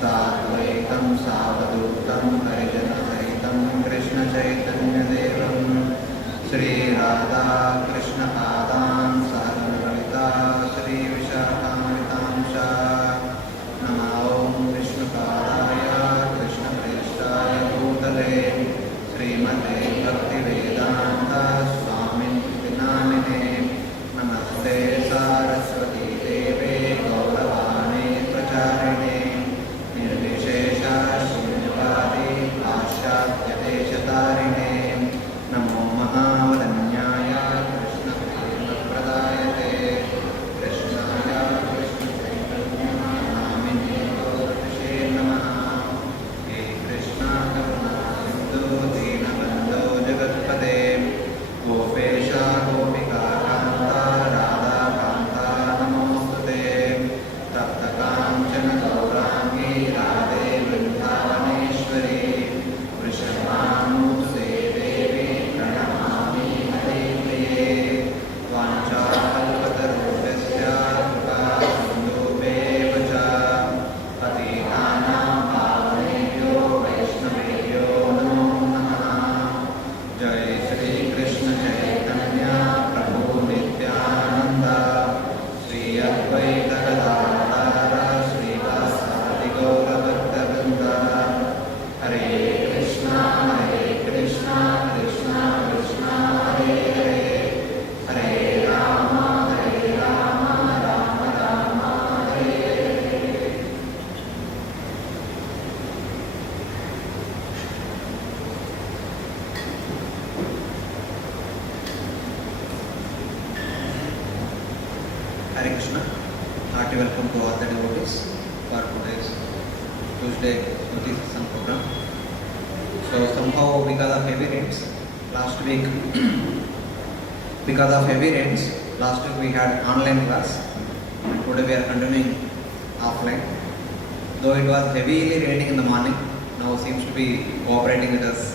साद्वैतं सावधूतं हरिजनसहितं कृष्णचैतन्यदेवं श्रीराधाकृष्णपादान् सहगणललिता श्रीविशाखामृतांश नमो ॐ विष्णुपादाय कृष्णप्रेष्ठाय भूतले श्रीमते भक्तिवेदान्त स्वामिनिति नामिने नमस्ते सारस्वती देवे गौरवाणी प्रचारिणे निर्विशेष शून्यवादी पाश्चात्यदेशतारिणे नमो महावदन्याय कृष्णप्रेमप्रदायते कृष्णाय कृष्णचैतन्यनामिने गौरविषे नमः। हे कृष्णा करुणा सिन्धु दीनबन्धो जगत्पते गोपेश गोपिका कान्ता राधाकान्ता नमोऽस्तुते तप्तकाञ्चन गौराङ्गी राधे वृन्दावनेश्वरी वृषभानुसुते देवी प्रणमामि हरिप्रिये वाञ्छाकल्पतरुभ्यश्च कृपा सिन्धुभ्येव च पतितानां पावनेभ्यो वैष्णवेभ्यो नमो नमः। जय श्री कृष्ण चैतन्य प्रभु नित्यानंद श्री अद्वैत गदाधर श्रीवासादि गौरभक्तवृंद हरे Krishna Krishna Krishna Hare Hare Hare Ram Ram Ram Hare Hare. Hare Krishna. Hearty welcome to all the devotees for today's Tuesday Smriti Satsang program. So somehow because of heavy rains last week, we had online class. Today we are continuing offline. Though it was heavily raining in the morning, now seems to be cooperating with us.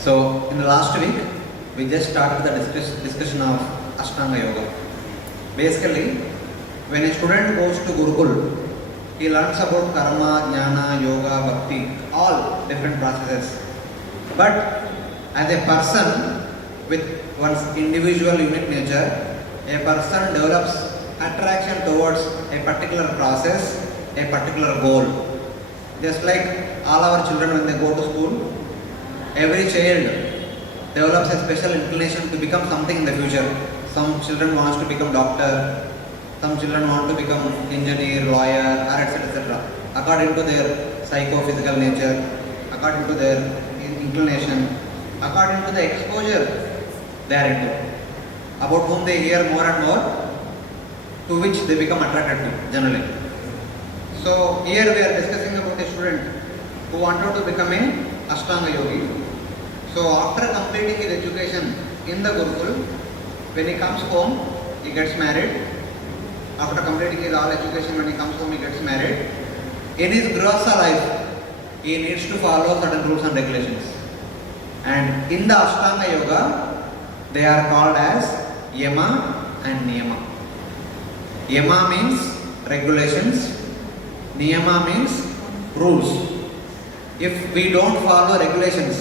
So in the last week, we just started the discussion of Ashtanga Yoga. Basically, when a student goes to Gurukul, he learns about karma, jnana, yoga, bhakti, all different processes. But as a person with one's individual unique nature, a person develops attraction towards a particular process, a particular goal. Just like all our children when they go to school, every child develops a special inclination to become something in the future. Some children want to become doctor, some children want to become engineer, lawyer, or etc. According to their psychophysical nature, according to their inclination, according to the exposure they are into, about whom they hear more and more, to which they become attracted to generally. So here we are discussing about a student who wanted to become a Ashtanga yogi. So after completing his education in the Gurukul, when he comes home, he gets married. After completing his all education, when he comes home, he gets married. In his Grihastha life, he needs to follow certain rules and regulations. And in the Ashtanga Yoga, they are called as Yama and Niyama. Yama means regulations, Niyama means rules. If we don't follow regulations,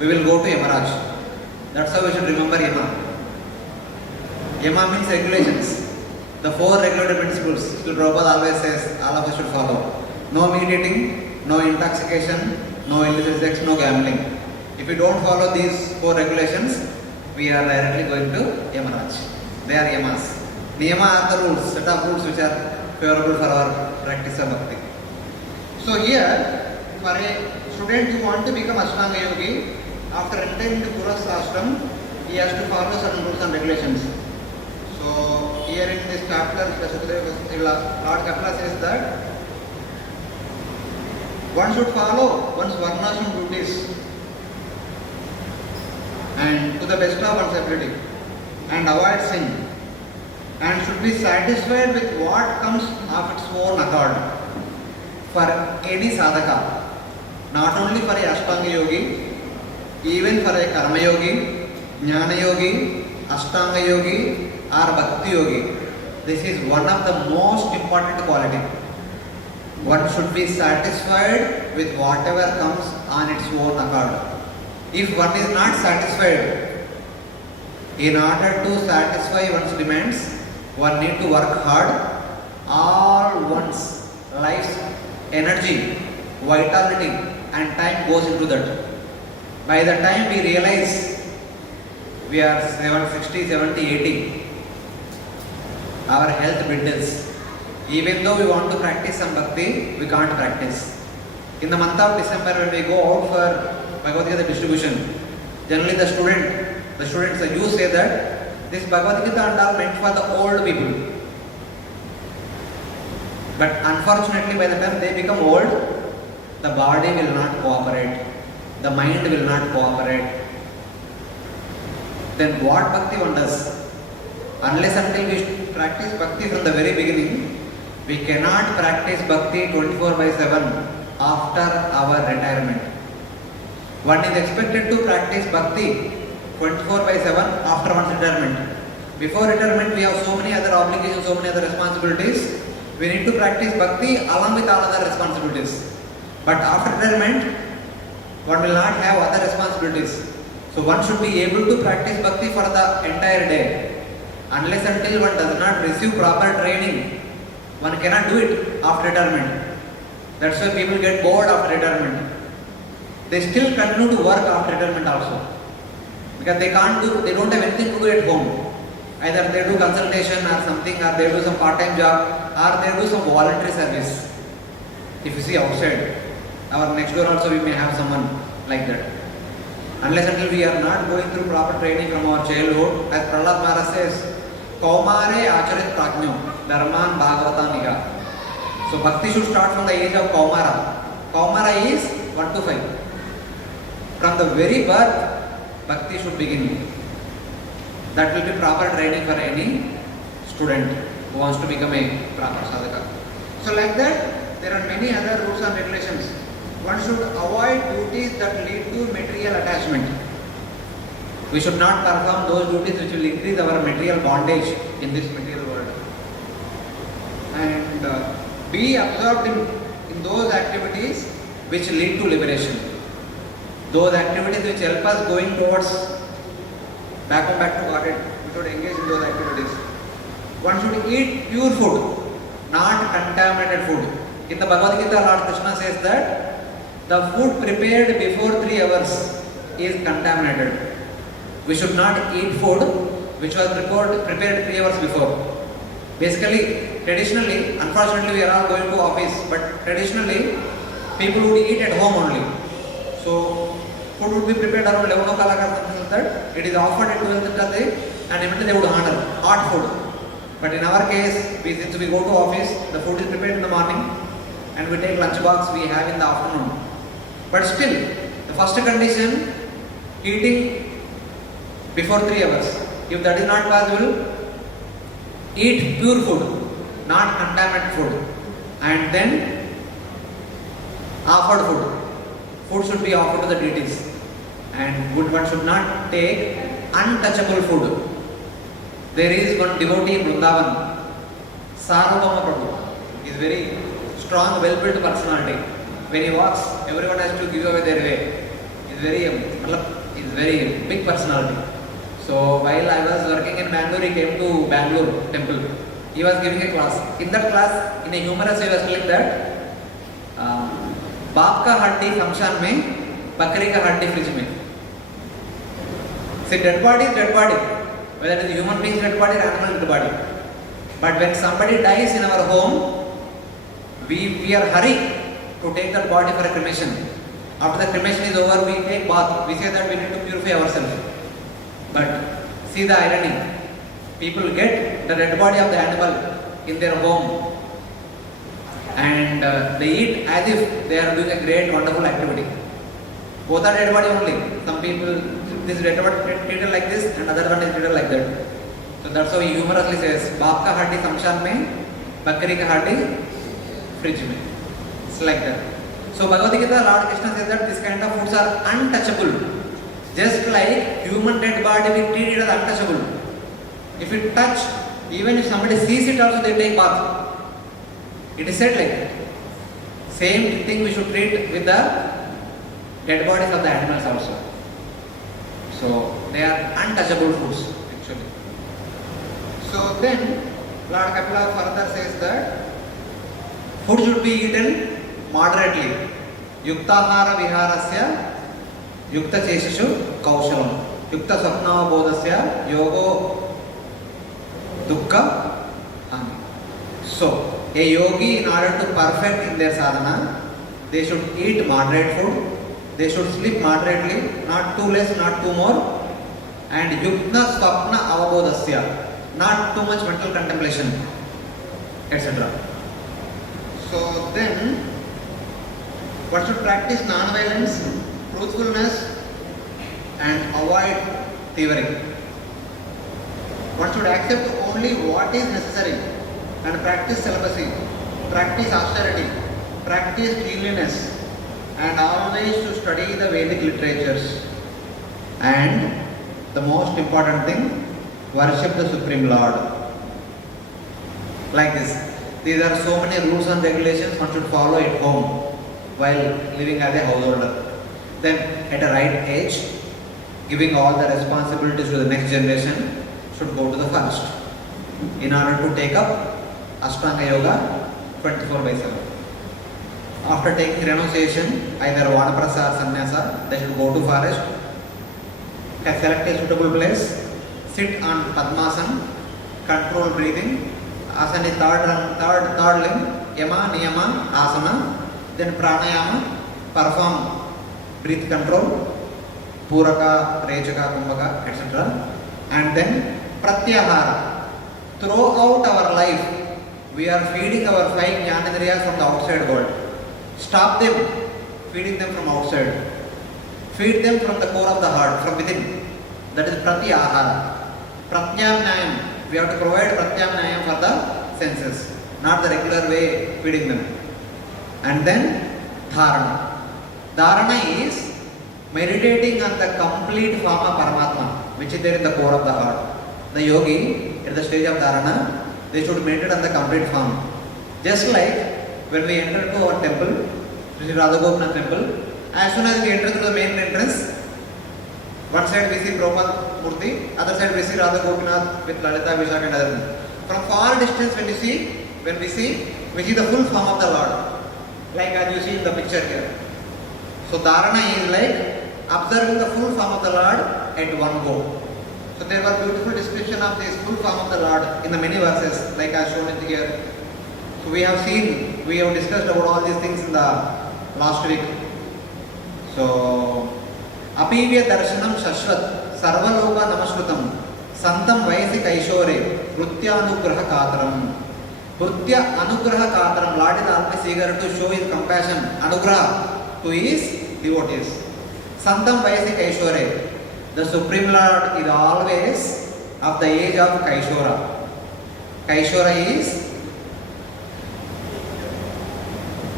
we will go to Yamaraj. That's how we should remember Yama. Yama means regulations. The four regulated principles, Srila Prabhupada always says, all of us should follow. No meat eating, no intoxication, no illicit sex, no gambling. If we don't follow these four regulations, we are directly going to Yamaraj. They are Yamas. Niyama are the rules, set of rules which are favorable for our practice of bhakti. So here, for a student who wants to become Ashtanga yogi, after entering the Grihastha ashram, he has to follow certain rules and regulations. So here in this chapter, Lord Kapila says that one should follow one's varnashram duties and to the best of one's ability and avoid sin, and should be satisfied with what comes of its own accord for any sadhaka, not only for a Ashtanga yogi, even for a Karma yogi, Jnana yogi, Ashtanga yogi or Bhakti yogi. this is one of the most important quality. One should be satisfied with whatever comes on its own accord. If one is not satisfied, in order to satisfy one's demands, one need to work hard. All one's life's energy, vitality and time goes into that. By the time we realize we are 60, 70, 80, our health dwindles. Even though we want to practice some bhakti, we can't practice. In the month of December, when we go out for Bhagavad Gita distribution, generally the students you say that this Bhagavad Gita and all meant for the old people. But unfortunately, by the time they become old, the body will not cooperate, the mind will not cooperate. Then what bhakti one does? Unless until we practice bhakti from the very beginning, we cannot practice bhakti 24/7 after our retirement. One is expected to practice bhakti 24/7 after one's retirement. Before retirement, we have so many other obligations, so many other responsibilities. We need to practice bhakti along with all other responsibilities. But after retirement, one will not have other responsibilities. So one should be able to practice bhakti for the entire day. Unless until one does not receive proper training, one cannot do it after retirement. That's why people get bored after retirement. They still continue to work after retirement also. Because they don't have anything to do at home. Either they do consultation or something, or they do some part-time job, or they do some voluntary service. If you see outside, our next door also we may have someone like that. Unless until we are not going through proper training from our childhood, as Prahlad Maharaj says, Kaumare acharit prajño, dharman bhagavatanika. So bhakti should start from the age of Kaumara. Kaumara is 1 to 5. From the very birth, bhakti should begin. That will be proper training for any student who wants to become a proper sadhaka. So like that, there are many other rules and regulations. One should avoid duties that lead to material attachment. We should not perform those duties which will increase our material bondage in this material world. And be absorbed in those activities which lead to liberation. Those activities which help us going towards back to Godhead, we should engage in those activities. One should eat pure food, not contaminated food. In the Bhagavad Gita, Lord Krishna says that the food prepared before 3 hours is contaminated. We should not eat food which was prepared 3 hours before. Basically, traditionally, unfortunately we are all going to office, but traditionally people would eat at home only. So food would be prepared around 11 o'clock or something like that. It is offered at 12:30 and immediately they would handle hot food. But in our case, since we go to office, the food is prepared in the morning and we take lunch box we have in the afternoon. But still, the first condition, eating before 3 hours. If that is not possible, eat pure food, not contaminated food. And then, offered food. Food should be offered to the deities. And one should not take untouchable food. There is one devotee in Vrindavan, Sarvabhauma Prabhu. He is very strong, well-built personality. When he walks, everyone has to give away their way. He is very big personality. So while I was working in Bangalore, he came to Bangalore temple. He was giving a class. In that class, in a humorous way, he was telling that बाप का हड्डी शमशान में, बकरी का हड्डी fridge में. See, dead body is dead body. Whether it is human being's dead body or animal dead body. But when somebody dies in our home, we are hurried to take that body for a cremation. After the cremation is over, we take bath. We say that we need to purify ourselves. But see the irony. People get the dead body of the animal in their home and they eat as if they are doing a great, wonderful activity. Both are dead body only. Some people, this dead body treated like this and other one is treated like that. So that's how he humorously says, बाप का हड्डी शमशान में, बकरी का हड्डी fridge में. It's like that. So Bhagavad Gita, Lord Krishna says that this kind of foods are untouchable. Just like human dead body, we treat it as untouchable. If we touch Even if somebody sees it also, they take bath. It is said like that. Same thing we should treat with the dead bodies of the animals also. So they are untouchable foods actually. So then Lord Kapila further says that food should be eaten moderately. Yuktahara viharasya yukta cheshishu kaushalam. Yukta sapnava bodhasya yogo dukkha hani. So a yogi, in order to perfect in their sadhana, they should eat moderate food, they should sleep moderately, not too less, not too more, and yukta swapna avabodhasya, not too much mental contemplation, etc. So then, one should practice non-violence, truthfulness, and avoid thievery. One should accept only what is necessary and practice celibacy, practice austerity, practice cleanliness, and always to study the Vedic literatures. And the most important thing, worship the Supreme Lord. Like this. These are so many rules and regulations one should follow at home while living as a householder. Then at a right age, giving all the responsibilities to the next generation, should go to the first in order to take up Ashtanga Yoga 24/7. After taking renunciation, either Vanaprastha or Sannyasa, they should go to forest, select a suitable place, sit on Padmasana, control breathing, asana third limb, Yama, Niyama, Asana, then Pranayama, perform breath control, Puraka, Rechaka, Kumbhaka, etc. And then Pratyahara. Throughout our life, we are feeding our five jnanendriyas from the outside world. Stop them feeding them from outside. Feed them from the core of the heart, from within. That is pratyahara. Pratyamnayam. We have to provide pratyamnayam for the senses, not the regular way feeding them. And then dharana. Dharana is meditating on the complete form of Paramatma, which is there in the core of the heart. The yogi, at the stage of dharana, they should meditate on the complete form. Just like when we enter to our temple, Sri Radha Gopinath temple, as soon as we enter through the main entrance, one side we see Prabhupada Murti, other side we see Radha Gopinath with Lalita, Vishaka and other things. From far distance when we see the full form of the Lord, like as you see in the picture here. So dharana is like observing the full form of the Lord at one go. So there was beautiful description of this full form of the Lord in the many verses, like as shown in here. So we have discussed about all these things in the last week. So Apivya darshanam shashvat sarvaloka namaskrutam santam vayasi kaishore Rutya anugraha kataram. Rutya anugraha kataram. Lord is always eager to show his compassion, anugraha to his devotees. Santam vayasi kaishore. The Supreme Lord is always of the age of Kaishora. Kaishora is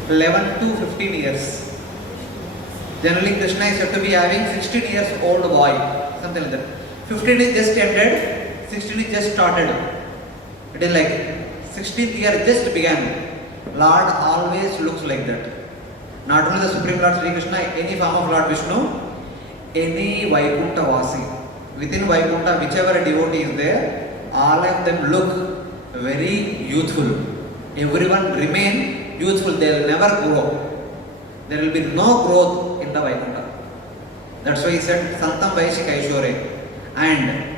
11 to 15 years. Generally Krishna is said to be having 16 years old boy, something like that. 15 is just ended, 16 is just started. It is like 16th year just began. Lord always looks like that. Not only the Supreme Lord Sri Krishna, any form of Lord Vishnu, any Vaikuntha Vasi. Within Vaikuntha, whichever devotee is there, all of them look very youthful. Everyone remain youthful, they will never grow. There will be no growth in the Vaikuntha. That's why he said, Santam Vaishi Kaishore. And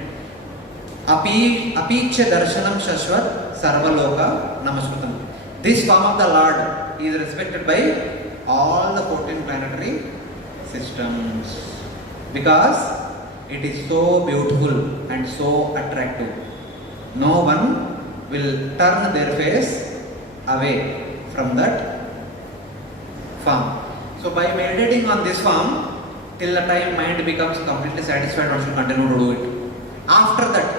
Apiksha Darshanam Shashvat Sarvaloka Namaskrutam. This form of the Lord is respected by all the 14 planetary systems. Because it is so beautiful and so attractive. No one will turn their face away from that form. So by meditating on this form, till the time mind becomes completely satisfied, one should continue to do it. After that,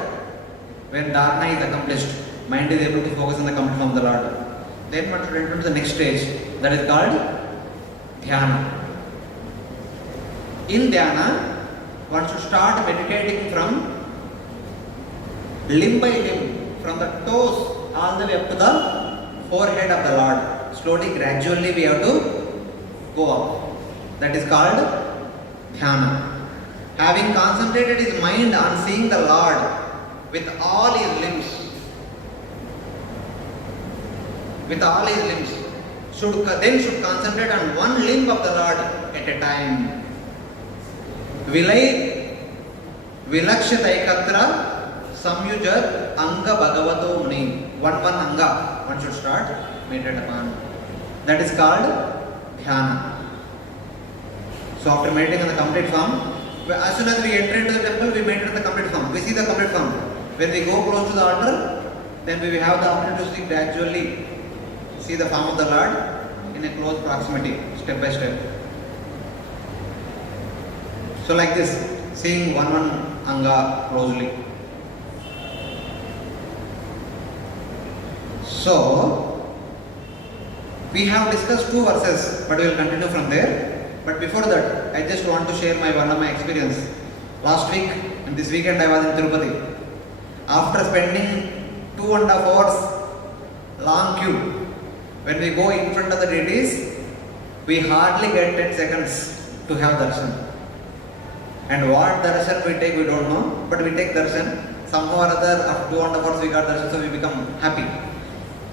when dharana is accomplished, mind is able to focus on the complete form of the Lord. Then one should enter to the next stage, that is called dhyana. In dhyana, one should start meditating from limb by limb, from the toes all the way up to the forehead of the Lord. Slowly, gradually we have to go up. That is called dhyana. Having concentrated his mind on seeing the Lord with all his limbs, should concentrate on one limb of the Lord at a time. Vilay Vilakshataikatra Samyujat Anga Bhagavato Muni. One anga one should start meditate upon. That is called dhyana. So after meditating on the complete form, as soon as we enter into the temple, we meditate on the complete form. We see the complete form. When we go close to the altar, then we will have the opportunity to see gradually see the form of the Lord in a close proximity, step by step. So like this, seeing one anga closely. So we have discussed 2 verses, but we will continue from there. But before that, I just want to share one of my experience. Last week and this weekend I was in Tirupati. After spending 2.5 hours long queue, when we go in front of the deities, we hardly get 10 seconds to have darshan. And what darshan we take, we don't know, but we take darshan. Somehow or other, after 2.5 hours we got darshan, so we become happy.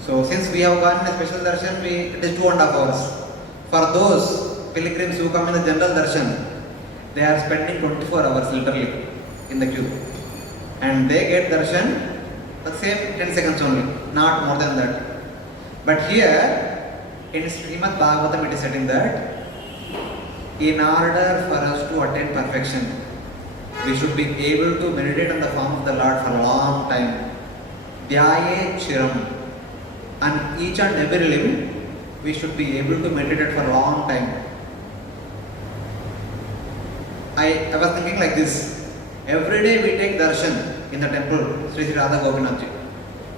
So since we have gotten a special darshan, it is 2.5 hours. For those pilgrims who come in the general darshan, they are spending 24 hours literally in the queue. And they get darshan the same 10 seconds only, not more than that. But here in Srimad Bhagavatam it is said that in order for us to attain perfection, we should be able to meditate on the form of the Lord for a long time. Dhyaye chiram. And each and every limb, we should be able to meditate for a long time. I was thinking like this. Every day we take darshan in the temple, Sri Sri Radha Gopinath Ji.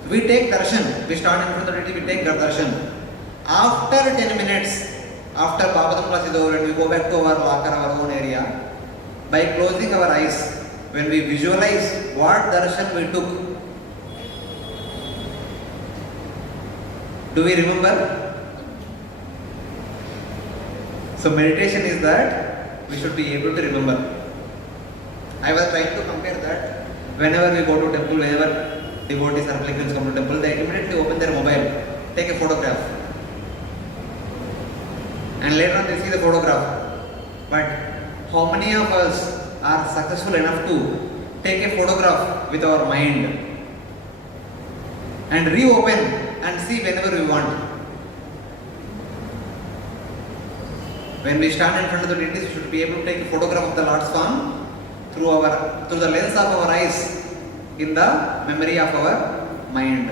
We take darshan, we start in front of the deity, we take darshan. After 10 minutes, after Bhagavatam class is over and we go back to our locker, our own area, by closing our eyes, when we visualize what darshan we took, do we remember? So meditation is that we should be able to remember. I was trying to compare that whenever we go to temple, whenever devotees or pilgrims come to temple, they immediately open their mobile, take a photograph, and later on they see the photograph. But how many of us are successful enough to take a photograph with our mind and reopen and see whenever we want? When we stand in front of the deities, we should be able to take a photograph of the Lord's form through the lens of our eyes in the memory of our mind,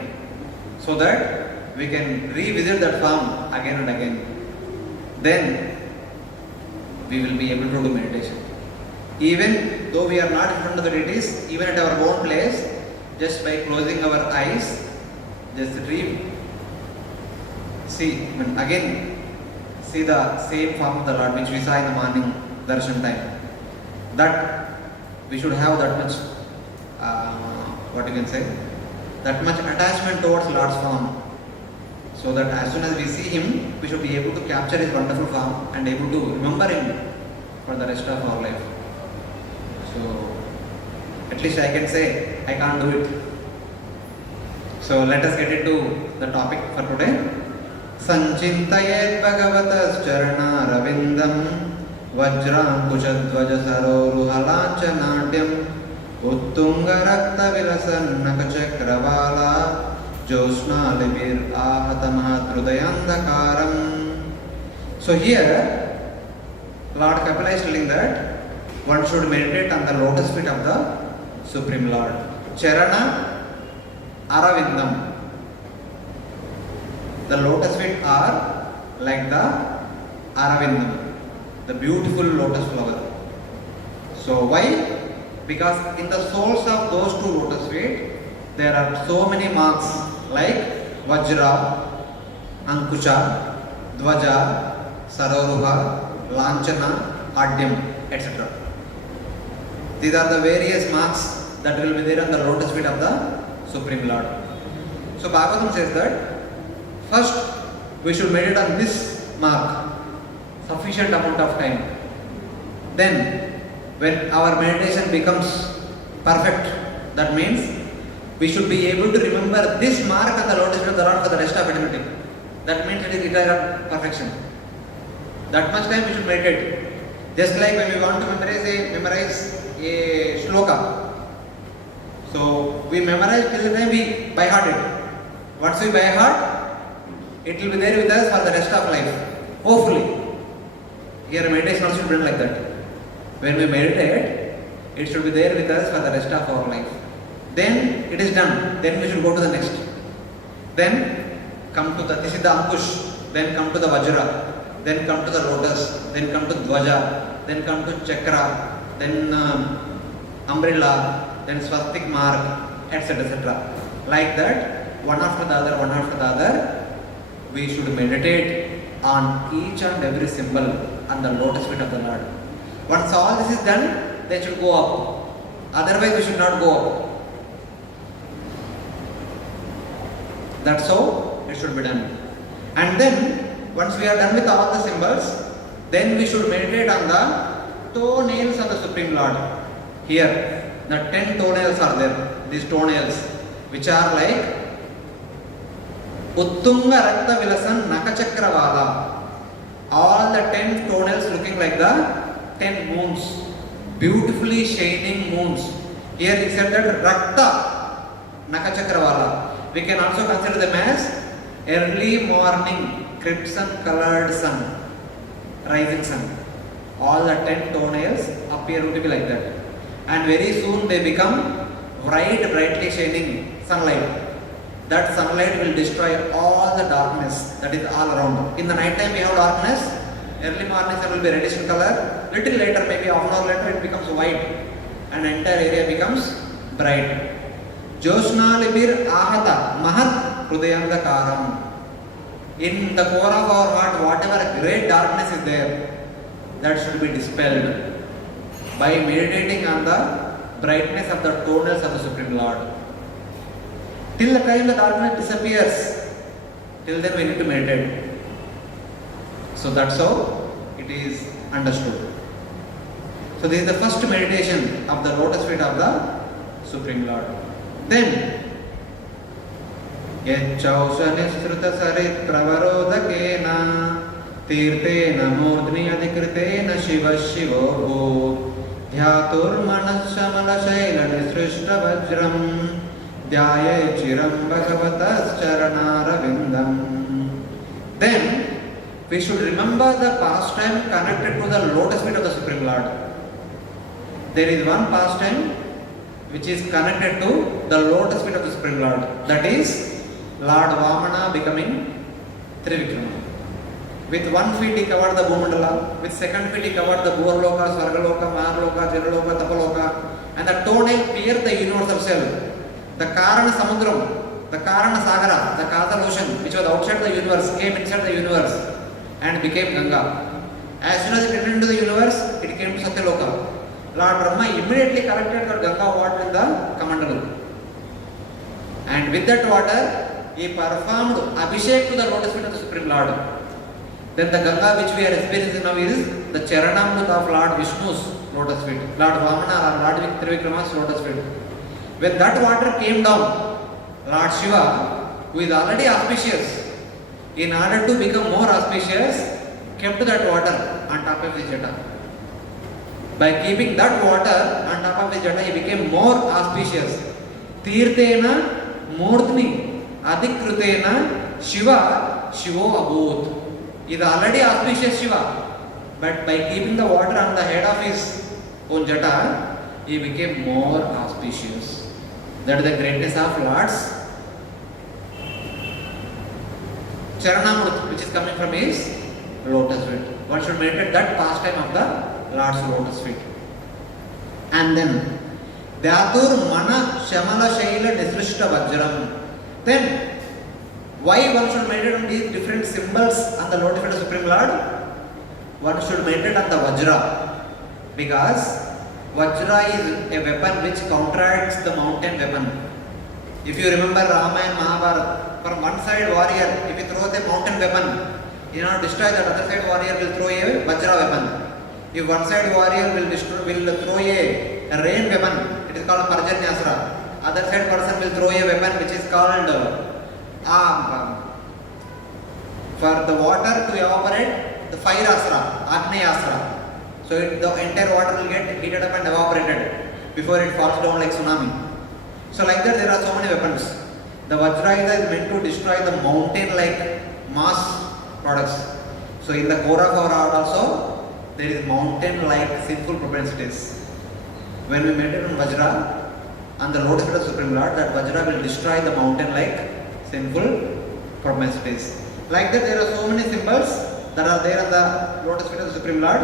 so that we can revisit that form again and again. Then we will be able to do meditation. Even though we are not in front of the deities, even at our own place, just by closing our eyes, just see the same form of the Lord which we saw in the morning darshan time. That we should have that much, that much attachment towards Lord's form, so that as soon as we see Him, we should be able to capture His wonderful form and able to remember Him for the rest of our life. So at least I can say I can't do it. So let us get into the topic for today. Sanchintayet Bhagavatas Charana Ravindam Vajrankushadvaja Saroruhalanchanaadyam Uttunga Rakta Vilasannakachakravala Josna Libir Ahatamahatrudayandakaram. So here Lord Kapila is telling that one should meditate on the lotus feet of the Supreme Lord. Charana Aravindam. The lotus feet are like the Aravindam, the beautiful lotus flower. So why? Because in the soles of those 2 lotus feet, there are so many marks like Vajra, Ankusha, Dvaja, Saroruha, Lanchana, Adyam, etc. These are the various marks that will be there on the lotus feet of the Supreme Lord. So Bhagavatam says that first we should meditate on this mark sufficient amount of time. Then when our meditation becomes perfect, that means we should be able to remember this mark at the lotus feet of the Lord for the rest of eternity. That means it is eternal perfection. That much time we should meditate. Just like when we want to memorize a shloka. So we memorize till the time we by heart it. Once we by heart, it will be there with us for the rest of life. Hopefully. Here meditation also should be done like that. When we meditate, it should be there with us for the rest of our life. Then it is done. Then we should go to the next. Then come to this is the Ankush. Then come to the Vajra. Then come to the lotus. Then come to Dvaja. Then come to Chakra. Then umbrella. Then swastik mark, etc. etc. Like that, one after the other, we should meditate on each and every symbol on the lotus feet of the Lord. Once all this is done, they should go up. Otherwise, we should not go up. That's how it should be done. And then, once we are done with all the symbols, then we should meditate on the toenails of the Supreme Lord. Here, the 10 toenails are there. These toenails, which are like Uttunga Rakta Vilasan Nakachakravala. All the 10 toenails looking like the 10 moons, beautifully shining moons. Here he said that Rakta Nakachakravala. We can also consider them as early morning crimson colored sun, rising sun. All the 10 toenails appear to be like that. And very soon they become brightly shining sunlight. That sunlight will destroy all the darkness that is all around. In the night time we have darkness. Early morning sun will be reddish in color. Little later, maybe half an hour later, it becomes white. And the entire area becomes bright. Joshnalibir ahata mahat hrudayandakaram. In the core of our heart, whatever great darkness is there, that should be dispelled by meditating on the brightness of the toenails of the Supreme Lord. Till the time the darkness disappears, till then we need to meditate. So that's how it is understood. So this is the first meditation of the lotus feet of the Supreme Lord. Then, Yachausanisruta sarit pravarodakena tirtena murdni adikritena shiva shivo bho dhyatur manashamala shaila nisrishta vajram dhyaye chiram bhagavatas charanaravindam. Then, we should remember the pastime connected to the lotus feet of the Supreme Lord. There is one pastime which is connected to the lotus feet of the Supreme Lord. That is Lord Vamana becoming Trivikrama. With one feet he covered the Bhumandala, with second feet he covered the Bhurloka, Svargaloka, Maharloka, Janaloka, Tapaloka, and the toenail pierced the universal cell. The Karana Samudram, the Karana Sagara, the Kathal ocean, which was outside the universe, came inside the universe and became Ganga. As soon as it entered into the universe, it came to Satyaloka. Lord Brahma immediately collected that Ganga water in the Kamandalu. And with that water, he performed Abhishek to the lotus feet of the Supreme Lord. Then the Ganga which we are experiencing now is the Charanamrut of Lord Vishnu's lotus feet, Lord Vamana or Lord Trivikrama's lotus feet. When that water came down, Lord Shiva, who is already auspicious, in order to become more auspicious, kept that water on top of his jata. By keeping that water on top of his jata, he became more auspicious. Tirtena murdni adikrutena Shiva Shivo abhut. He is already auspicious Shiva, but by keeping the water on the head of his own jata, he became more auspicious. That is the greatness of Lord's Charanamrut, which is coming from his lotus feet. One should meditate that pastime of the Lord's lotus feet. And then, Dhyatur Mana Shamala Shaila Nisrishta Vajram. Then, why one should meditate on these different symbols on the lotus feet of the Supreme Lord? One should meditate on the Vajra. Because Vajra is a weapon which counteracts the mountain weapon. If you remember Rama and Mahabharata, from one side warrior, if he throws a mountain weapon, in order to destroy that, other side warrior will throw a Vajra weapon. If one side warrior will throw a rain weapon, it is called Parjanyastra. Other side person will throw a weapon which is called for the water to evaporate, the fire astra, Agneya astra. So the entire water will get heated up and evaporated before it falls down like tsunami. So like that there are so many weapons. The Vajrayuda is meant to destroy the mountain like mass products. So in the core of our art also, there is mountain like sinful propensities. When we meditate on Vajra and the lotus feet of Supreme Lord, that Vajra will destroy the mountain like sinful propensities. Like that there are so many symbols that are there on the lotus feet of the Supreme Lord.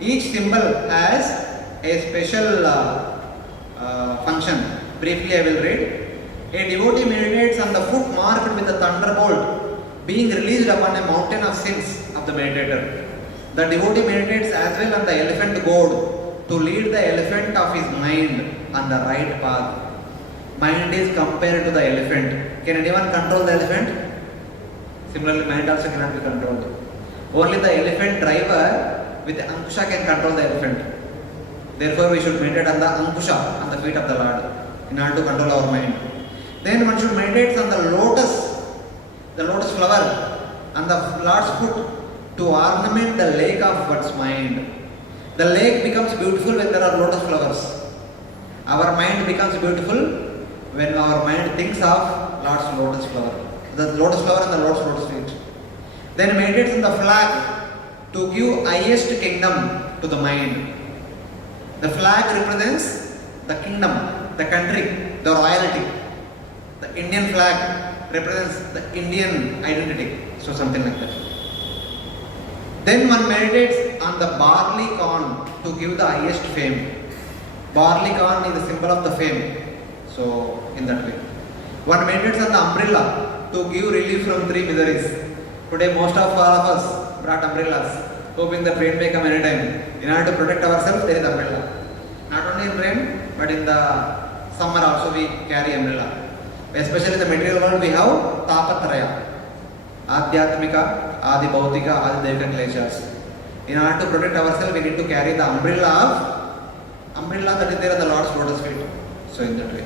Each symbol has a special function. Briefly I will read. A devotee meditates on the foot marked with a thunderbolt being released upon a mountain of sins of the meditator. The devotee meditates as well on the elephant goad to lead the elephant of his mind on the right path. Mind is compared to the elephant. Can anyone control the elephant? Similarly, mind also cannot be controlled. Only the elephant driver with the Ankusha can control the elephant. Therefore, we should meditate on the Ankusha, on the feet of the Lord, in order to control our mind. Then one should meditate on the lotus flower, on the Lord's foot to ornament the lake of one's mind. The lake becomes beautiful when there are lotus flowers. Our mind becomes beautiful when our mind thinks of Lord's lotus flower. The lotus flower and the Lord's lotus feet. Then meditates on the flag to give highest kingdom to the mind. The flag represents the kingdom, the country, the royalty. The Indian flag represents the Indian identity. So something like that. Then one meditates on the barley corn to give the highest fame. Barley corn is the symbol of the fame. So in that way. One meditates on the umbrella to give relief from three miseries. Today most of all of us brought umbrellas, hoping the rain may come anytime. In order to protect ourselves, there is umbrella. Not only in rain, but in the summer also we carry umbrella. Especially in the material world we have Tapatraya. Adhyatmika, Adi Bhautika, Adi Devika Kleshas. In order to protect ourselves, we need to carry the umbrella that is there on the Lord's lotus feet. So in that way.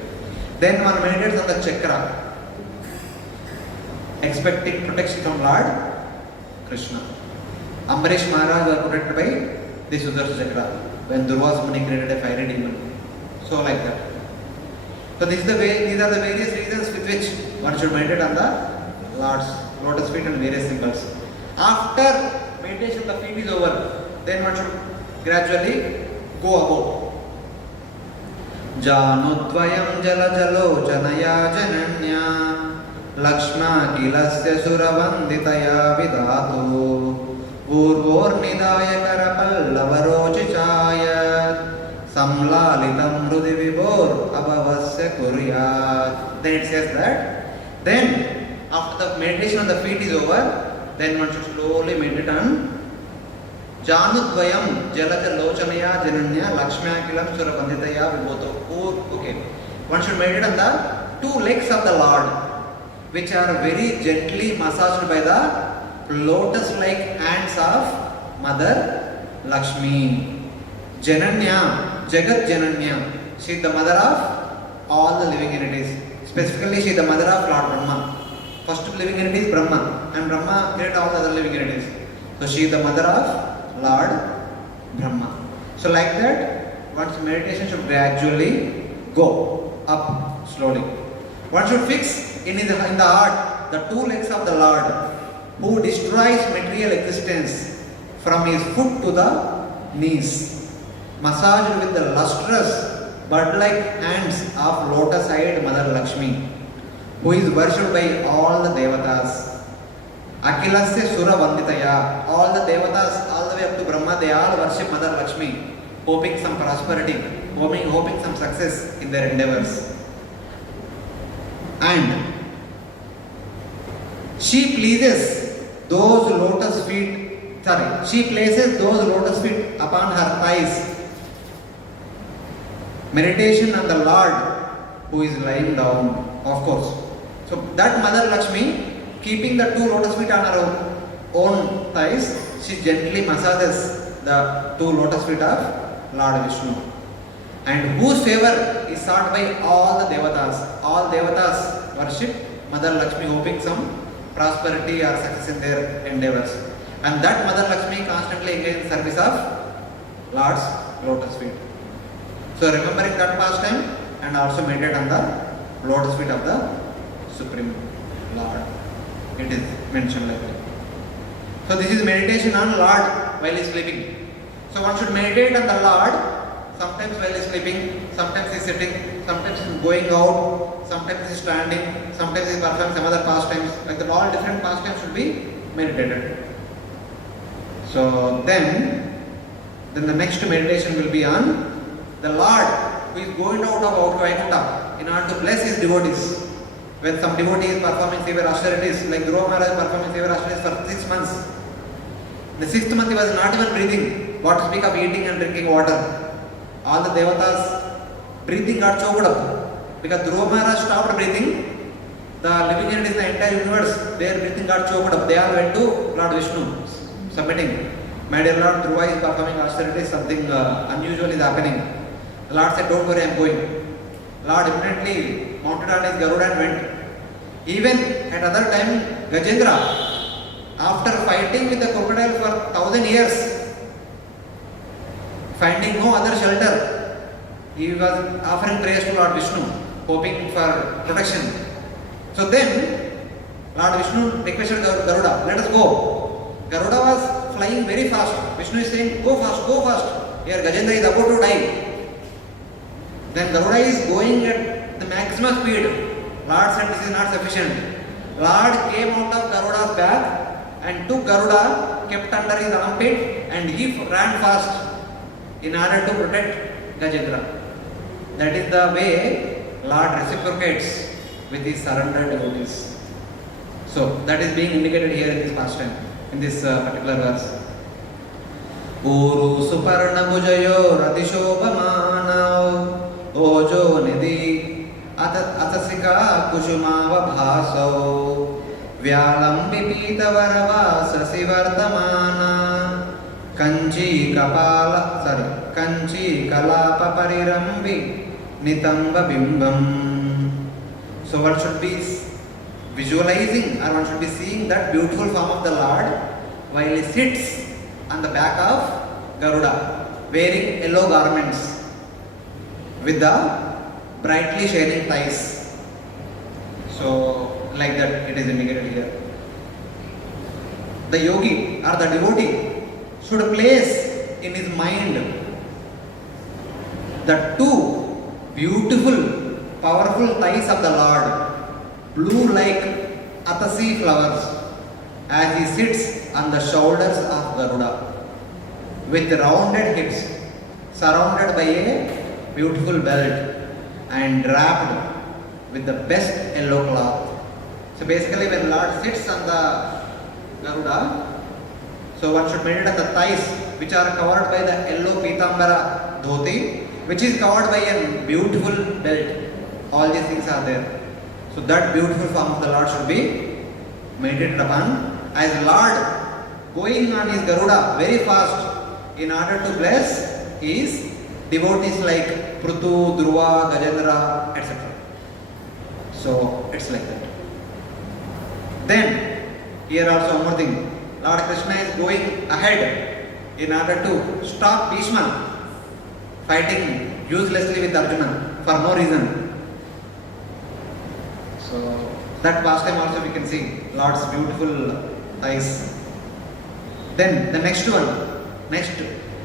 Then one meditates on the chakra, expecting protection from Lord Krishna. Ambarish Maharaj was protected by the Sudarshan chakra when Durvasa Muni created a fiery demon. So like that. So these are the various reasons with which one should meditate on the Lord's lotus feet and various symbols. After meditation the feet is over, then one should gradually go about. Janudvayam jalajalocanaya jananya Lakshma kilasya suravanditaya vidatu Purvornidaya karapallavarochichayat Samlalitam hrudi vibhor abhavasya kuryat. Then it says that, then after the meditation on the feet is over, then one should slowly meditate on Janudvayam jalajalocanaya jananya Lakshma kilam suravanditaya vibhoto. Okay. One should meditate on the two legs of the Lord, which are very gently massaged by the lotus-like hands of Mother Lakshmi. Jananya, Jagat Jananya. She is the mother of all the living entities. Specifically, she is the mother of Lord Brahma. First living entity is Brahma, and Brahma created all the other living entities. So she is the mother of Lord Brahma. So like that, one's meditation should gradually go up slowly. One should fix in the heart the two legs of the Lord, who destroys material existence from his foot to the knees, massaged with the lustrous bud-like hands of lotus-eyed Mother Lakshmi, who is worshipped by all the devatas. Akhilasya Sura Vanditaya, all the devatas, all the way up to Brahma, they all worship Mother Lakshmi, hoping some prosperity, hoping some success in their endeavors. And she places those lotus feet upon her thighs. Meditation on the Lord who is lying down, of course. So that Mother Lakshmi, keeping the two lotus feet on her own thighs, she gently massages the two lotus feet of Lord Vishnu. And whose favor is sought by all the Devatas. All Devatas worship Mother Lakshmi, hoping some prosperity or success in their endeavors. And that Mother Lakshmi constantly engaged in service of Lord's lotus feet. So remembering that pastime and also meditate on the lotus feet of the Supreme Lord. It is mentioned like that. So this is meditation on Lord while he is sleeping. So one should meditate on the Lord sometimes while he is sleeping, sometimes he is sitting, sometimes he is going out, sometimes he is standing, sometimes he is performing some other pastimes. Like that, all different pastimes should be meditated. So then the next meditation will be on the Lord who is going out of Vaikuntha in order to bless his devotees. When some devotee is performing severe austerities, like Dhruva Maharaj is performing severe austerities for 6 months. The 6th month he was not even breathing. What to speak of eating and drinking water. All the devatas breathing got choked up. Because Dhruva Maharaj stopped breathing, the living entities in the entire universe, their breathing got choked up. They all went to Lord Vishnu, submitting. My dear Lord, Dhruva is performing austerities, something unusual is happening. The Lord said, don't worry, I am going. Lord immediately mounted on his Garuda and went. Even at other time, Gajendra, after fighting with the crocodile for 1000 years, finding no other shelter, he was offering prayers to Lord Vishnu, hoping for protection. So then, Lord Vishnu requested Garuda, let us go. Garuda was flying very fast. Vishnu is saying, go fast, go fast. Here Gajendra is about to die. Then Garuda is going at the maximum speed. Lord said this is not sufficient. Lord came out of Garuda's back and took Garuda, kept under his armpit, and he ran fast in order to protect Gajendra. That is the way Lord reciprocates with his surrendered devotees. So that is being indicated here in this pastime, in this particular verse. Uru Suparna Mujayo Radishobhamanav Ojo Nidhi Atasika Kushumava Bhaso Vyalam Pipita Varavasa Sivardhamana Kanchi Kalapa Parirambi Nitamba Bimbam. So one should be visualizing or one should be seeing that beautiful form of the Lord while he sits on the back of Garuda wearing yellow garments with the brightly shining thighs. So like that it is indicated here. The yogi or the devotee should place in his mind the two beautiful, powerful thighs of the Lord, blue like atasi flowers, as he sits on the shoulders of Garuda, with rounded hips, surrounded by a beautiful belt, and wrapped with the best yellow cloth. So basically, when Lord sits on the Garuda, so one should meditate on the thighs, which are covered by the yellow pitambara dhoti, which is covered by a beautiful belt. All these things are there. So that beautiful form of the Lord should be meditated upon, as Lord going on his Garuda very fast in order to bless his devotees like Prutu, Dhruva, Gajendra, etc. So it's like that. Then here also one more thing. Lord Krishna is going ahead in order to stop Bhishma fighting uselessly with Arjuna for no reason. So that pastime also we can see Lord's beautiful thighs. Then the next one,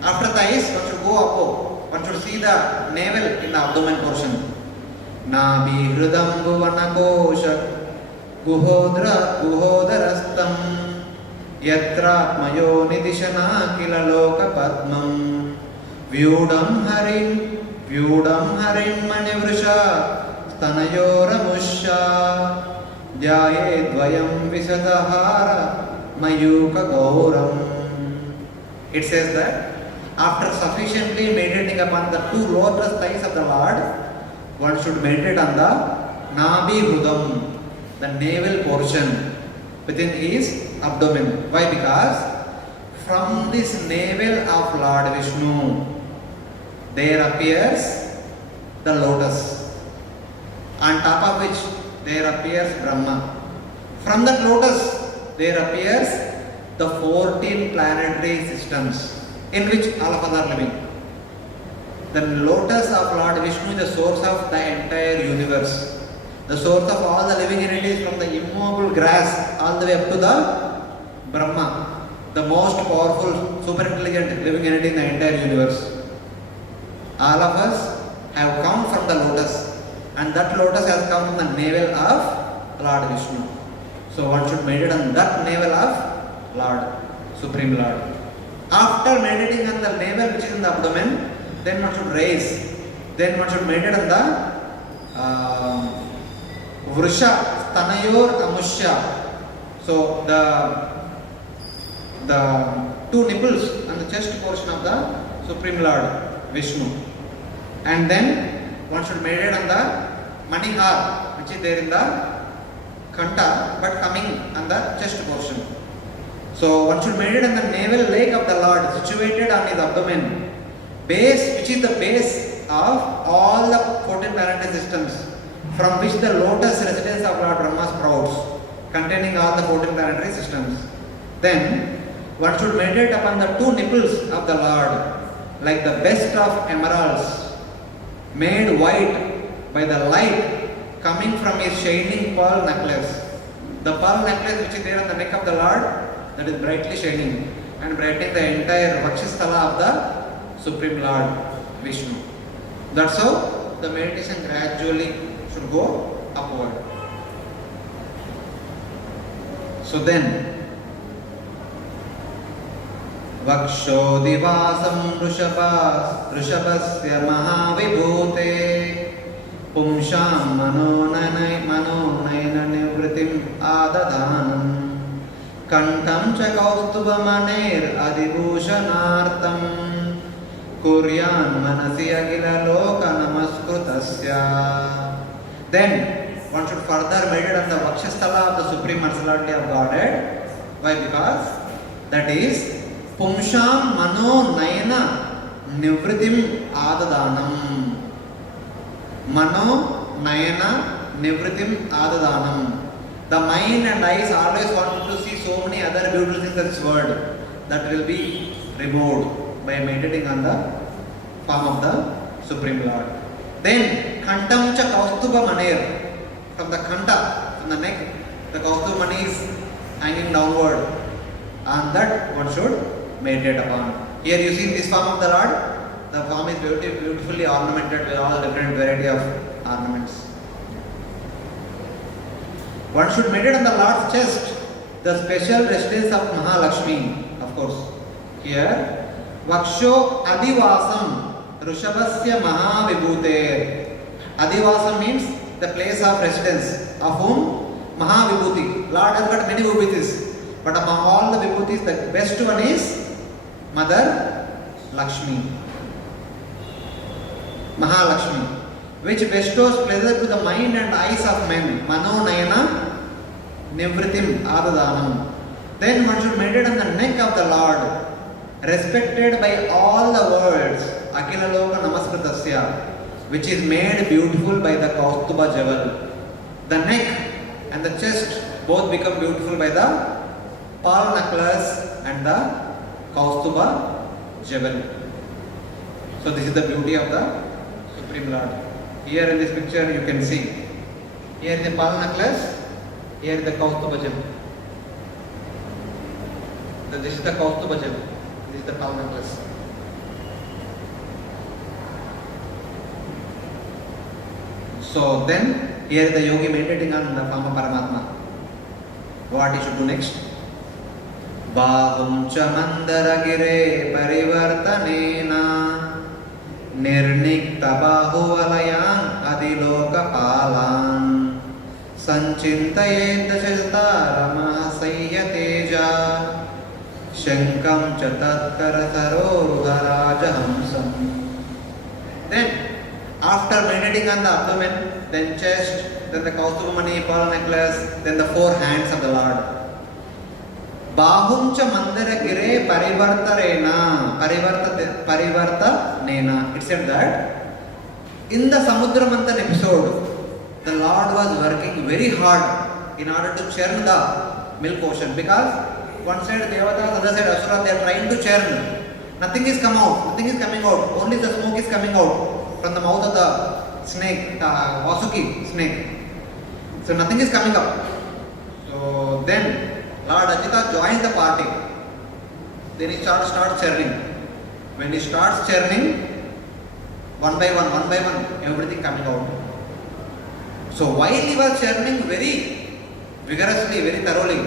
after thighs one should go up, one should see the navel in the abdomen portion. Nabi Hrudambu Vanakosha Guhodarastam Yatratmayo Nidishana Kilaloka Padmam Vyudam Harin Manivrusha Stanayoramusha Dhyaye Dvayam Visadahara Mayuka Gauram. It says that after sufficiently meditating upon the two lotus thighs of the Lord, one should meditate on the Nabi Hrudam, the navel portion within his abdomen. Why? Because from this navel of Lord Vishnu, there appears the lotus, on top of which there appears Brahma. From that lotus, there appears the 14 planetary systems in which all of us are living. The lotus of Lord Vishnu is the source of the entire universe. The source of all the living entities, from the immobile grass all the way up to the Brahma, the most powerful, super intelligent living entity in the entire universe. All of us have come from the lotus, and that lotus has come from the navel of Lord Vishnu. So one should meditate on that navel of Lord, Supreme Lord. After meditating on the navel which is in the abdomen, then one should raise. Then one should meditate on the Vrusha, Stanayor, Amushya. So the two nipples on the chest portion of the Supreme Lord, Vishnu. And then one should meditate on the Manihar, which is there in the Kanta, but coming on the chest portion. So one should meditate on the navel lake of the Lord, situated on his abdomen, base, which is the base of all the 14 planetary systems, from which the lotus residence of Lord Brahma sprouts, containing all the 14 planetary systems. Then one should meditate upon the two nipples of the Lord, like the best of emeralds, made white by the light coming from his shining pearl necklace. The pearl necklace which is there on the neck of the Lord, that is brightly shining and brightening the entire Vakshisthala of the Supreme Lord Vishnu. That's how the meditation gradually should go upward. So then, Vakshodivaasam Rushabhasya Mahavibhute Pumsham Manonaina Nivritim Adadanam Kantam cha Kaustubhamaner Adibhushanartam Kuryan Manasi Agila Loka Namaskrutasya. Then one should further meditate on the Vakshasthala of the Supreme Personality of Godhead. Why? Because that is Pumsham Mano Nayana Nivritim Adadanam. Mano Nayana Nivritim Adadanam. The mind and eyes always want to see so many other beautiful things in this world, that will be removed by meditating on the form of the Supreme Lord. Then Kantam cha Kaustubha Maner. From the Kanta, from the neck, the Kaustubha Mani is hanging downward. On that one should meditate upon. Here you see this form of the Lord. The form is beautifully ornamented with all different variety of ornaments. One should meditate on the Lord's chest, the special residence of Mahalakshmi, of course. Here, Vaksho Adivasam Rushabhasya Mahavibhute. Adivasam means the place of residence of whom? Mahavibhuti. Lord has got many vibhutis, but among all the vibhutis, the best one is Mother Lakshmi, Mahalakshmi, which bestows pleasure to the mind and eyes of men. Mano Nayana Nivritim Adadanam. Then one should meditate on the neck of the Lord, respected by all the worlds, Akila Loka Namaskritasya, which is made beautiful by the Kaustubha jewel. The neck and the chest both become beautiful by the pearl necklace and the Kaustubha jewel. So this is the beauty of the Supreme Lord. Here in this picture you can see. Here is the pearl necklace, here is the Kaustubha jewel. This is the Kaustubha jewel. This is the pearl necklace. So then, here is the yogi meditating on the form of Paramatma. What he should do next? Bahum cha mandaragire parivartanena nirnikta bahuvalayan adiloka palan sanchintayet chastara mahasayya teja shankam cha tatkara sarorudharajahamsam. Then, After meditating on the abdomen, then chest, then the Kaustubamani pearl necklace, then the four hands of the Lord. Bahuncha mandira gire parivarta nena. It said that in the Samudra Manthan episode, the Lord was working very hard in order to churn the milk ocean, because one side Devatas, other side Asuras, they are trying to churn. Nothing is coming out. Only the smoke is coming out from the mouth of the snake, the Vasuki snake. So nothing is coming up. So then Lord Ajita joined the party. Then he starts churning. When he starts churning, one by one, everything coming out. So while he was churning very vigorously, very thoroughly,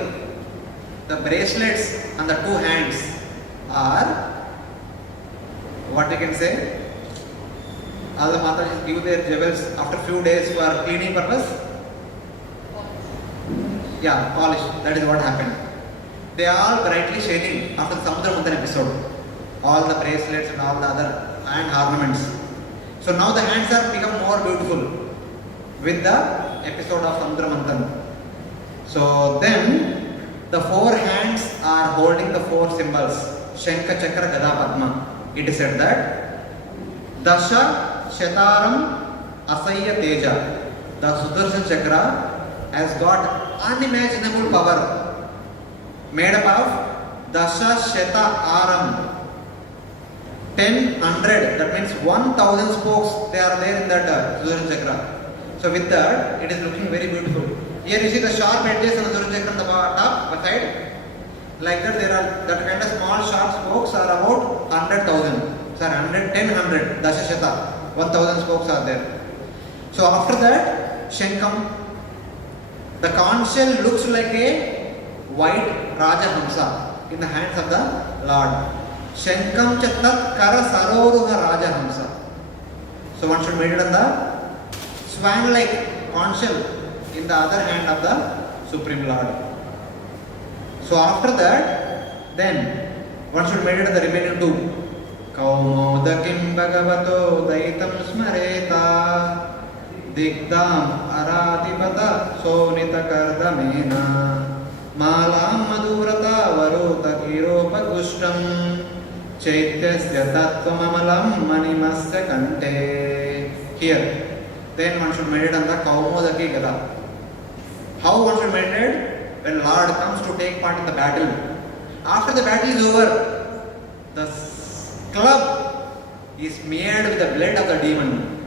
the bracelets on the two hands are, what we can say, all the Matajis give their jewels after few days for cleaning purpose. Yeah, polished. That is what happened. They are all brightly shining after the Samudra Manthan episode. All the bracelets and all the other hand ornaments. So now the hands are become more beautiful with the episode of Samudra Manthan. So then the four hands are holding the four symbols, Shankha, Chakra, Gada, Padma. It is said that Dasha Shetaram Asaya Teja, the Sudarshan Chakra has got unimaginable power, made up of Dasha Sheta Aram, 10,100, that means 1,000 spokes they are there in that Sudarshan Chakra. So with that, it is looking very beautiful. Here you see the sharp edges on the Sudarshan Chakra on the top side. Like that, there are that kind of small sharp spokes are about 100,000. Sorry, 100, Dasha Sheta, 1,000 spokes are there. So after that, Shankam, the conch shell looks like a white Rajahamsa in the hands of the Lord. Shankam Chatat Kara Saroruha Rajahamsa. So one should meditate on the swan-like conch shell in the other hand of the Supreme Lord. So after that, then one should meditate on the remaining two. Kaumodakim Bhagavato Daitam Smareta Digdam Aradipata Sonita Kardamena Malam Madhurata Varuta Kiropa Gushtam Chaityasya Tattvamamalam Manimasya Kante. Here, then one should meditate on the Kaumodaki Gada. How one should meditate? When Lord comes to take part in the battle. After the battle is over, the club is made with the blood of the demon.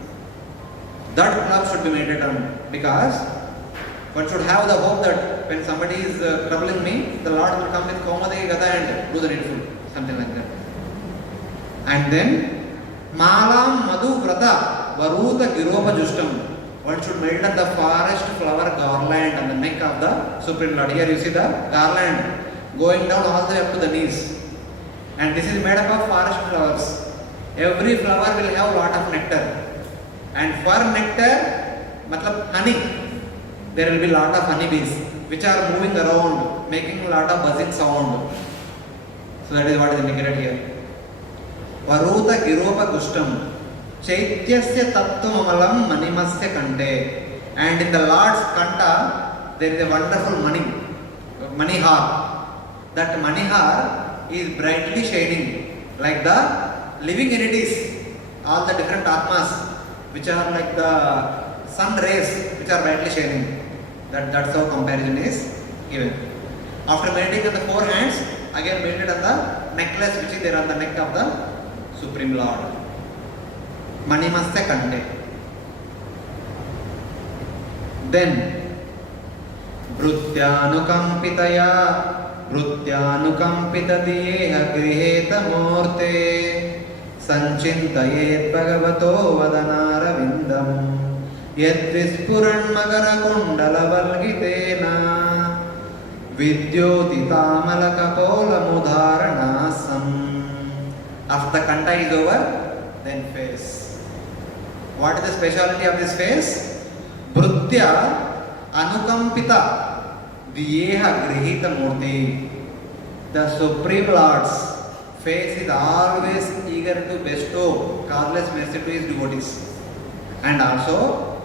That club should be meditated on, because one should have the hope that when somebody is troubling me, the Lord will come with Kaumodaki Gada and do the needful, something like that. And then Malam Madhu Vrata Varuta Giropa Justam. One should meditate on the forest flower garland on the neck of the Supreme Lord. Here you see the garland going down all the way up to the knees. And this is made up of forest flowers. Every flower will have lot of nectar. And for nectar, matlab honey, there will be lot of honeybees which are moving around, making a lot of buzzing sound. So that is what is indicated here. Varuta Giropa Gushtam. Chaityasya Tattvamalam Manimasya Kante. And in the Lord's Kanta, there is a wonderful Manihar. That Manihar is brightly shining like the living entities, all the different Atmas, which are like the sun rays, which are brightly shining. That's how comparison is given. After meditating on the four hands, again meditate on the necklace which is there on the neck of the Supreme Lord. Manimasya Kante. Then Brutyanukampitaya Brutyanukampitadiyeha Griheta Morte Sanchintayet Bhagavato Vadanara Yadvispuran Magara Kundala Valgitena Vidyotitaamala Kapola Mudharanasam. After the Kanta is over, then face. What is the speciality of this face? Brutya Anukampita Diyeha Grihita Murti. The Supreme Lord's face is always eager to bestow causeless mercy to his devotees. And also,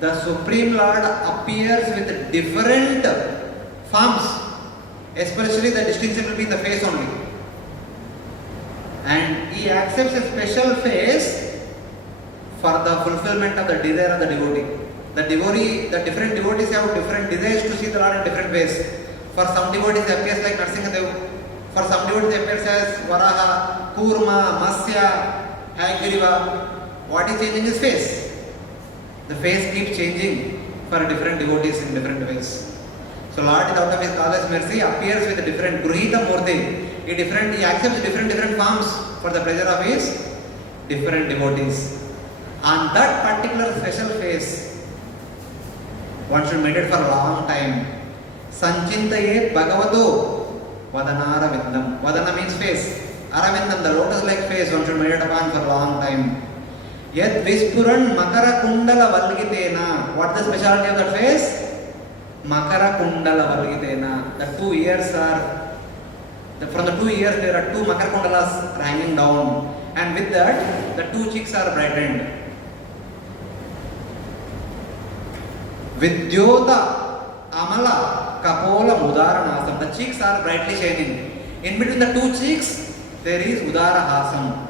the Supreme Lord appears with different forms, especially the distinction will be in the face only. And he accepts a special face for the fulfillment of the desire of the devotee. The different devotees have different desires to see the Lord in different ways. For some devotees it appears like Narsingadev. For some devotees it appears as Varaha, Kurma, Matsya, Hayagriva. What is changing his face? The face keeps changing for different devotees in different ways. So Lord, out of his causeless mercy, appears with a different Gruhita Murti. He accepts different forms for the pleasure of his different devotees. On that particular special face, one should meditate for a long time. Sanchintaye Bhagavato Vadanara-vindam. Vadana means face. Aravindam, the lotus-like face, one should meditate upon for a long time. Yet Vispuran Makara Kundala Valgitena. What is the specialty of that face? Makara Kundala Valgitena. The 2 ears are, from the 2 ears there are 2 Makara Kundalas hanging down. And with that, the 2 cheeks are brightened. Vidyota Amala Kapola Udaranasam. The cheeks are brightly shining. In between the 2 cheeks, there is Udarahasam.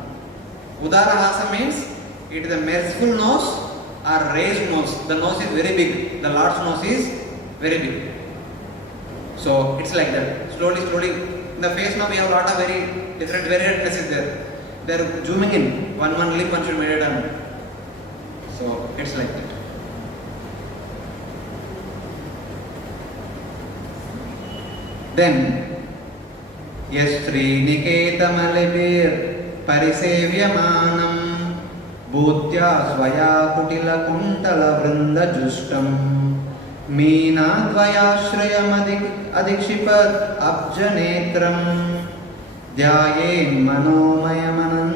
Udarahasam means it is a merciful nose or raised nose. The nose is very big. The Lord's nose is very big. So it's like that. Slowly. In the face now we have a lot of very different variednesses there. They are zooming in. One lip one should meditate on. So it's like that. Then, Yastri Niketa Malibir Parisevyamanam Bhutya Svaya Kutila Kuntala Vrinda Justam Meena Dvayashrayam Adikshipat Abjanetram Dhyayen Manomayamanam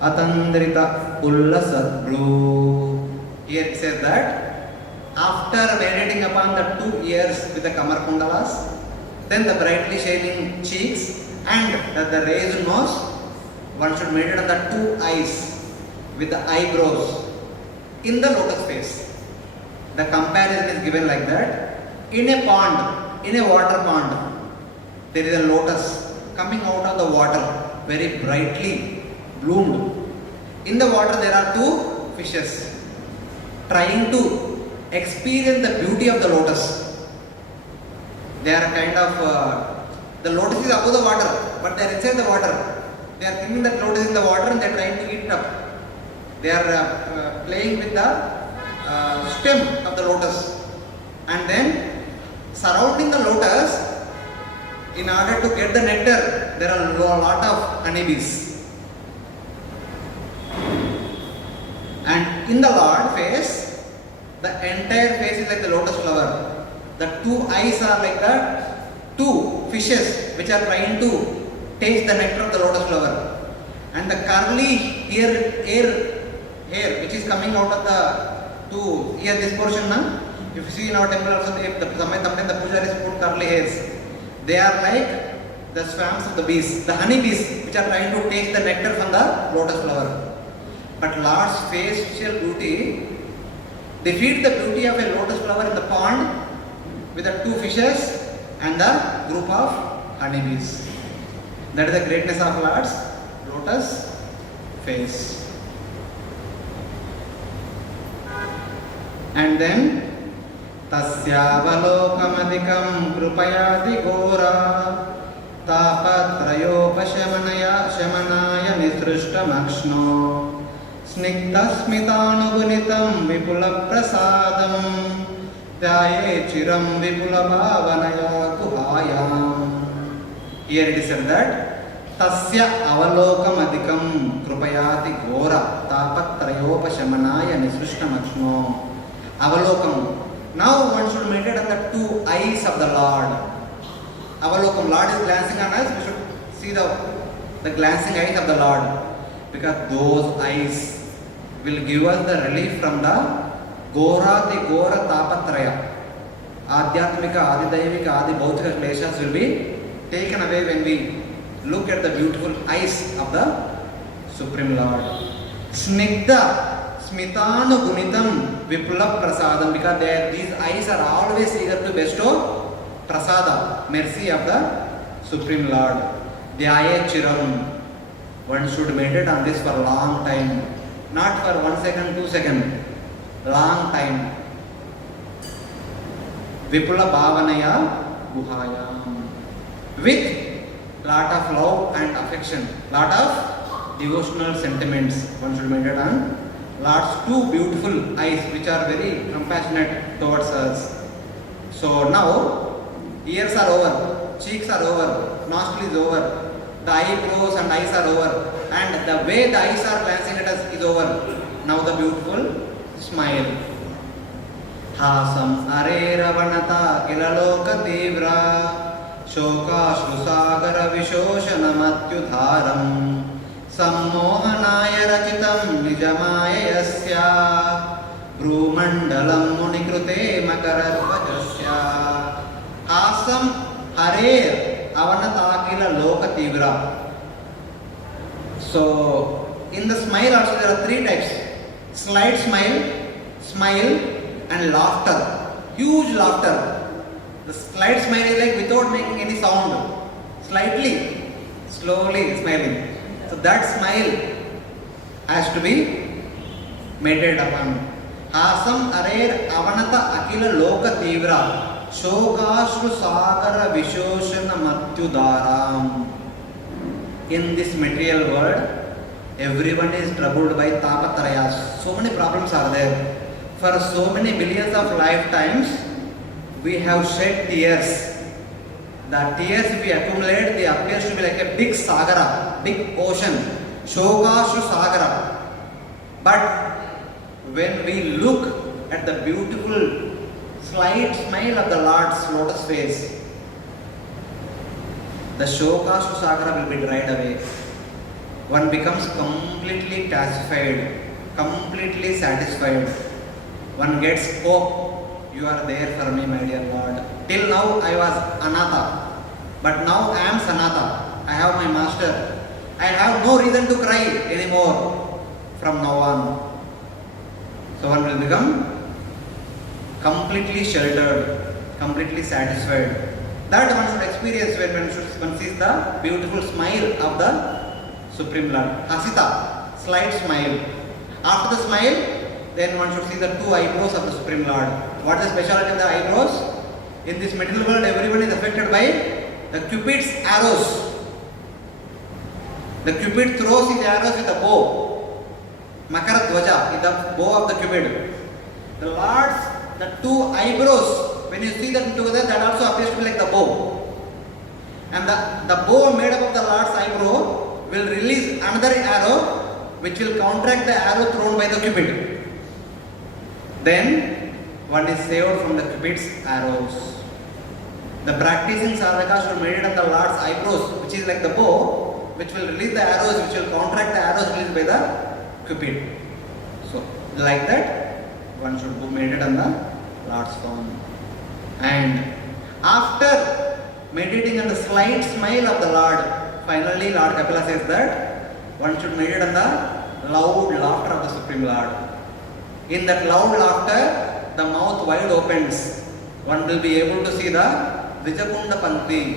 Atandrita Ullasadblu. Here it says that after meditating upon the 2 ears with the Kamar Kundalas, then the brightly shining cheeks and the raised nose, one should meditate on the 2 eyes with the eyebrows in the lotus face. The comparison is given like that. In a pond, in a water pond, there is a lotus coming out of the water, very brightly bloomed. In the water there are 2 fishes trying to experience the beauty of the lotus. They are kind of, the lotus is above the water, but they are inside the water. They are thinking that lotus is in the water and they are trying to eat it up. They are playing with the stem of the lotus. And then surrounding the lotus, in order to get the nectar, there are a lot of honeybees. And in the Lord face, the entire face is like the lotus flower. The 2 eyes are like the 2 fishes which are trying to taste the nectar of the lotus flower. And the curly hair which is coming out of the 2 here, this portion now, if you see in our temple also, sometimes the pujaris put curly hairs. They are like the swarms of the bees, the honey bees which are trying to taste the nectar from the lotus flower. But Lord's facial beauty defeats the beauty of a lotus flower in the pond with the 2 fishes and the group of honeybees. That is the greatness of Lord's lotus face. And then Tasyavalokamadikam Krupayadi Gora Tapatrayopashamanaya Shamanaya Nisrishtamakshno Snigdasmithanugunitam Vipula Prasadam Dhyaye Chiram Vipula Bhavanaya Kuhayam. Here it is said that Tasya Avalokamadikam Krupayati Gora Tapatrayopashamanaya Nisrishtamakshno. Avalokam. Now one should meditate on the 2 eyes of the Lord. Avalokam. Lord is glancing on us. We should see the glancing eyes of the Lord. Because those eyes will give us the relief from the Gora Tapatraya. Adhyatmika, Adidaivika, Adi Bhautika kleshas will be taken away when we look at the beautiful eyes of the Supreme Lord. Snigdha. Smitanu Gunitam Vipula Prasadam, because these eyes are always eager to bestow Prasada, mercy of the Supreme Lord. Dhyaye Chiram. One should meditate on this for a long time, not for 1 second, 2 seconds, long time. Vipula Bhavanaya Guhayam. With lot of love and affection, lot of devotional sentiments. One should meditate on lots two beautiful eyes which are very compassionate towards us. So now ears are over, cheeks are over, nostrils is over, the eyebrows and eyes are over, and the way the eyes are glancing at us is over. Now the beautiful smile. Hasam areravanata kilaloka tivra शोकाश्रुसागर विशोषणमत्युधारम् सम्मोहनाय रचितं निजमाययस्य भ्रूमण्डलं मुनिकृते मकरध्वजस्य हासं हरेर अवनताकिल लोकतीव्रा. So in the smile also there are three types: slight smile, smile and laughter, huge laughter. The slight smile is like without making any sound, slightly, slowly smiling. So that smile has to be meditated upon. Hasam arer avanata akila loka tivra shokashru sagara vishoshana matyudaram. In this material world, everyone is troubled by tapatrayas. So many problems are there. For so many billions of lifetimes, we have shed tears. The tears if we accumulate, they appears to be like a big sagara, big ocean, Shokashru Sagara. But when we look at the beautiful slight smile of the Lord's lotus face, the Shokashru Sagara will be dried away. One becomes completely pacified, completely satisfied. One gets hope. You are there for me, my dear Lord. Till now I was Anatha, but now I am Sanatha. I have my master. I have no reason to cry anymore from now on. So one will become completely sheltered, completely satisfied. That one should experience when one sees the beautiful smile of the Supreme Lord. Hasita, slight smile. After the smile, then one should see the two eyebrows of the Supreme Lord. What is the specialty of the eyebrows? In this material world, everyone is affected by the Cupid's arrows. The Cupid throws his arrows with a bow. Makara Dwaja is the bow of the Cupid. The Lord's, the two eyebrows, when you see them together, that also appears to be like the bow. And the bow made up of the Lord's eyebrow will release another arrow which will counteract the arrow thrown by the Cupid. Then one is saved from the Cupid's arrows. The practicing sadhaka should meditate on the Lord's eyebrows, which is like the bow, which will release the arrows, which will counteract the arrows released by the Cupid. So, like that, one should meditate on the Lord's form. And after meditating on the slight smile of the Lord, finally Lord Kapila says that one should meditate on the loud laughter of the Supreme Lord. In that loud laughter, the mouth wide opens. One will be able to see the Vijakunda Pankti,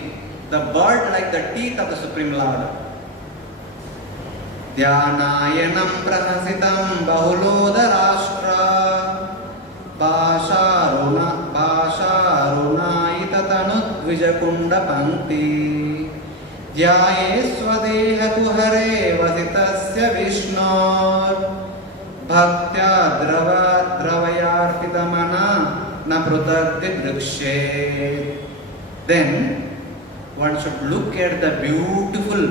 the bird like the teeth of the Supreme Lord. Dhyanayanam prahasitam bahulodharashtra Bhasharunayitatanud Vijakunda Pankti Dhyaye swadeha tuhare vasitasya Vishnor Bhaktya dravayarpitamana na prutagdi drikshe. Then one should look at the beautiful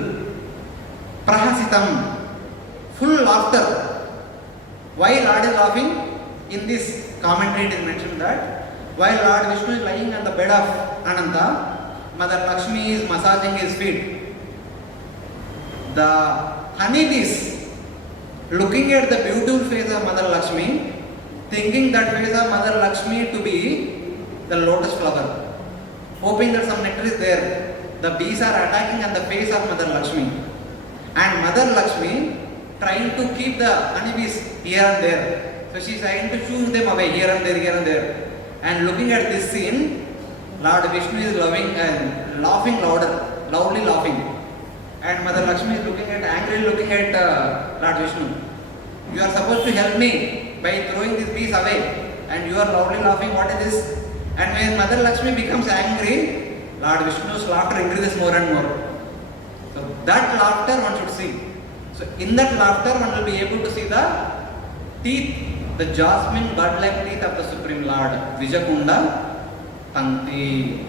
prahasitam, full laughter. Why Lord is laughing? In this commentary it is mentioned that while Lord Vishnu is lying on the bed of Ananta, Mother Lakshmi is massaging his feet. The honeybees looking at the beautiful face of Mother Lakshmi, thinking that face of Mother Lakshmi to be the lotus flower, hoping that some nectar is there. The bees are attacking on the face of Mother Lakshmi. And Mother Lakshmi trying to keep the honeybees here and there. So she is trying to shoo them away here and there, here and there. And looking at this scene, Lord Vishnu is loving and laughing loudly laughing. And Mother Lakshmi is angrily looking at Lord Vishnu. You are supposed to help me by throwing these bees away, and you are loudly laughing. What is this? And when Mother Lakshmi becomes angry, Lord Vishnu's laughter increases more and more. So that laughter one should see. So in that laughter one will be able to see the teeth, the jasmine bud-like teeth of the Supreme Lord. Vijakunda Tanti.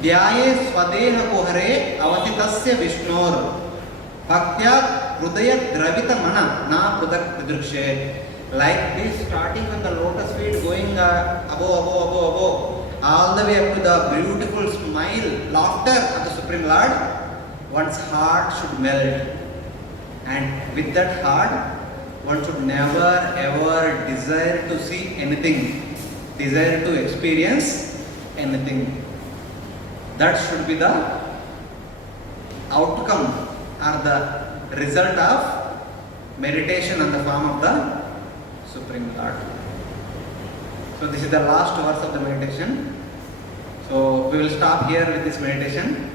ध्याये स्वदेह कुहरे अवतितस्य विष्णोर भक्त्या हृदय द्रवित मन ना पृथक् दृक्षे. Like this, starting from the lotus feet, going above, all the way up to the beautiful smile, laughter of the Supreme Lord, one's heart should melt. And with that heart, one should never ever desire to see anything, desire to experience anything. That should be the outcome or the result of meditation on the form of the Supreme Lord. So this is the last verse of the meditation. So we will stop here with this meditation.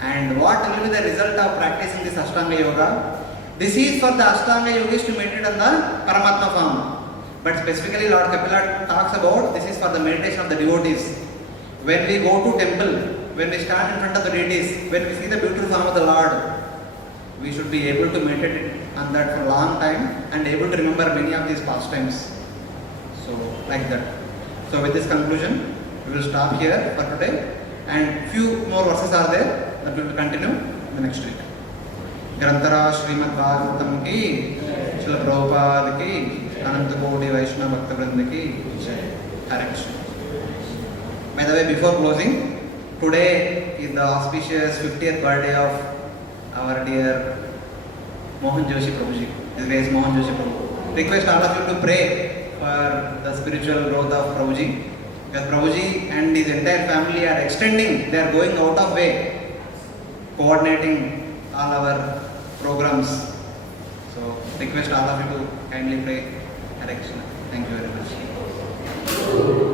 And what will be the result of practicing this Ashtanga Yoga? This is for the Ashtanga Yogis to meditate on the Paramatma form. But specifically Lord Kapila talks about this is for the meditation of the devotees. When we go to temple, when we stand in front of the deities, when we see the beautiful form of the Lord, we should be able to meditate on that for a long time and able to remember many of these pastimes. So, like that. So, with this conclusion, we will stop here for today, and few more verses are there that we will continue in the next week. Grantara Srimad Bhagavatam ki, Srila Prabhupada ki, Ananta Kodi Vaishnava Bhakta Vrinda ki, Hare Krishna. By the way, before closing, today is the auspicious 50th birthday of our dear Mohan Joshi Prabhuji. His name is Mohan Joshi Prabhu. Request all of you to pray for the spiritual growth of Prabhuji. Because Prabhuji and his entire family are extending, they are going out of way, coordinating all our programs. So request all of you to kindly pray. Hare Krishna. Thank you very much.